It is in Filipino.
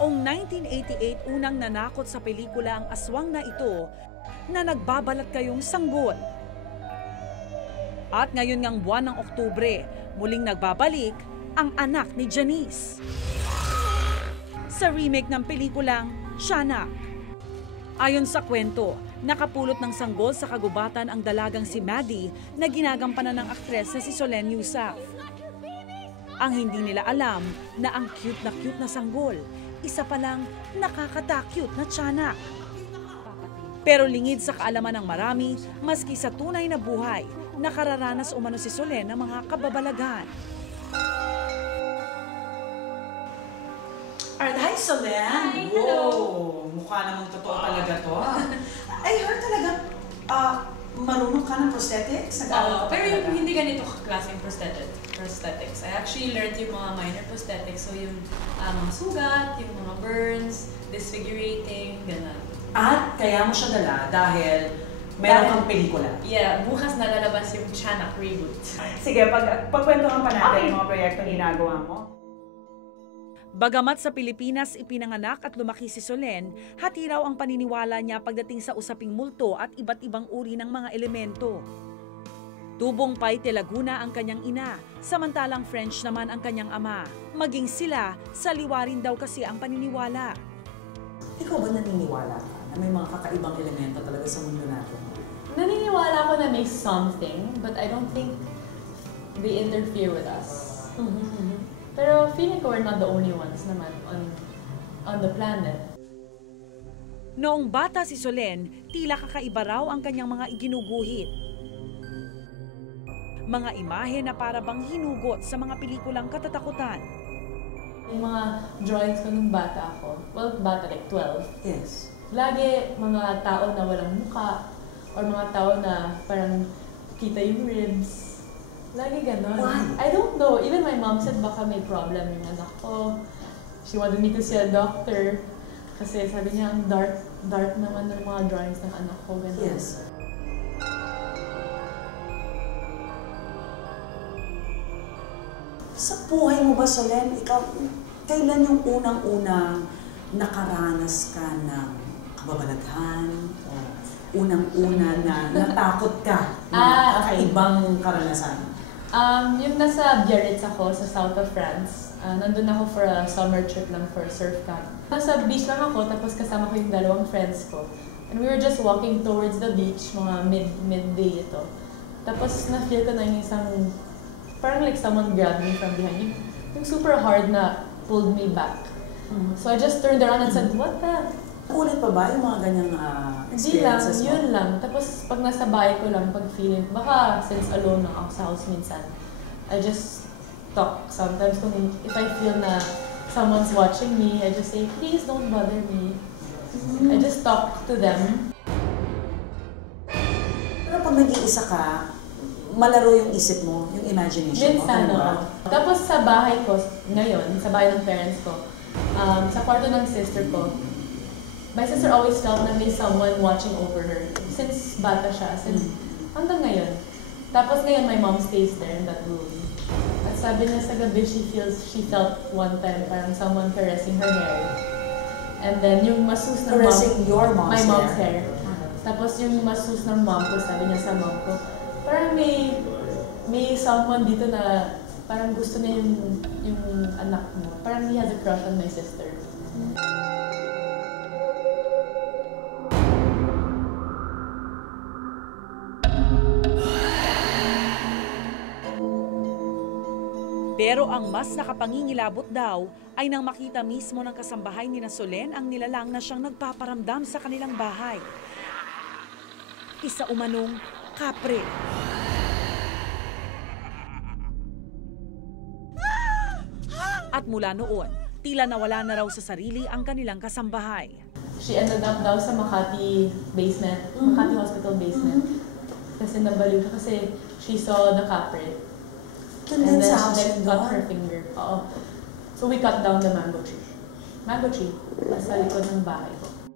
Taong 1988 unang nanakot sa pelikula ang aswang na ito na nagbabalat kayong sanggol. At ngayon ngang buwan ng Oktubre, muling nagbabalik ang anak ni Janice. Sa remake ng pelikulang Tiyanak. Ayon sa kwento, nakapulot ng sanggol sa kagubatan ang dalagang si Maddie na ginagampanan ng aktres na si Solenn Yusaf. Ang hindi nila alam na ang cute na sanggol, isa palang nakakata-cute na tiyanak. Pero lingid sa kaalaman ng marami, maski sa tunay na buhay, nakararanas umano si Solenn ng mga kababalaghan. Hi, Solenn! Hi, hello! Wow! Mukha namang totoo talaga to. I heard talaga, marunong ka ng prosthetics? Pero yung hindi ganito klaseng prosthetics. I actually learned yung mga minor prosthetics. So yung mga sugat, yung mga burns, disfigurating, gano'n. At kaya mo siya dala dahil meron kang pelikula. Yeah, bukas na lalabas yung Tiyanak reboot. Sige, pagkwentuhan pa natin yung mga proyektong ginagawa mo. Bagamat sa Pilipinas ipinanganak at lumaki si Solenn, hati raw ang paniniwala niya pagdating sa usaping multo at iba't ibang uri ng mga elemento. Tubong Paite Laguna ang kanyang ina, samantalang French naman ang kanyang ama. Maging sila, saliwa rin daw kasi ang paniniwala. Ikaw ba naniniwala ka na may mga kakaibang elemento talaga sa mundo natin? Naniniwala ko na may something, but I don't think they interfere with us. Pero feeling ko we're not the only ones naman on the planet. Noong bata si Solenn, tila kakaiba raw ang kanyang mga iginuguhit. Mga imahe na para bang hinugot sa mga pelikulang katatakutan. Yung mga drawings ko nung bata ako, bata like 12. Yes. Lagi mga tao na walang muka, or mga tao na parang kita yung ribs. Lagi ganon. Why? I don't know. Even my mom said baka may problem yung anak ko. She wanted me to see a doctor. Kasi sabi niya, ang dark naman ng mga drawings ng anak ko. Ganon. Yes. Sa buhay mo ba, Solenn, ikaw, kailan yung unang-unang nakaranas ka ng kababalaghan? O unang-una na natakot ka na kakaibang karanasan? Yung nasa Biarritz ako, sa south of France. Nandun ako for a summer trip lang for surf camp. Nasa beach lang ako, tapos kasama ko yung dalawang friends ko. And we were just walking towards the beach, mga midday ito. Tapos na-feel ko na yung isang, parang like someone grabbed me from behind. Yung super hard na pulled me back. So I just turned around and said, what the? Ulit pa ba yung mga ganyang experiences mo? Yun lang. Tapos pag nasa bahay ko lang, pag feeling, baka since alone lang ako sa house minsan, I just talk. Sometimes if I feel na someone's watching me, I just say, please don't bother me. I just talk to them. Pero pag nag-iisa ka, malaro yung isip mo, yung imagination mo. Minsan, no. Tapos sa bahay ko, ngayon, sa bahay ng parents ko, sa kwarto ng sister ko, my sister always felt na may someone watching over her. Since bata siya, hanggang ngayon. Tapos ngayon, my mom stays there in that room. At sabi niya sa gabi, she felt one time parang someone caressing her hair. And then yung masus ng caressing your mom's my mom's hair. Tapos yung masus ng mom ko, sabi niya sa mom ko, parang may someone dito na parang gusto niya yung anak mo. Parang he has a crush on my sister. Pero ang mas nakapangingilabot daw ay nang makita mismo ng kasambahay ni Solenn ang nilalang na siyang nagpaparamdam sa kanilang bahay. Isa umanong kapre. At mula noon, tila nawala na raw sa sarili ang kanilang kasambahay. She ended up daw sa Makati basement, Makati Hospital basement. Kasi nabaliw siya kasi she saw the culprit. And then she cut her finger. So we cut down the mango tree. Mango tree, nasa likod ng bahay ko.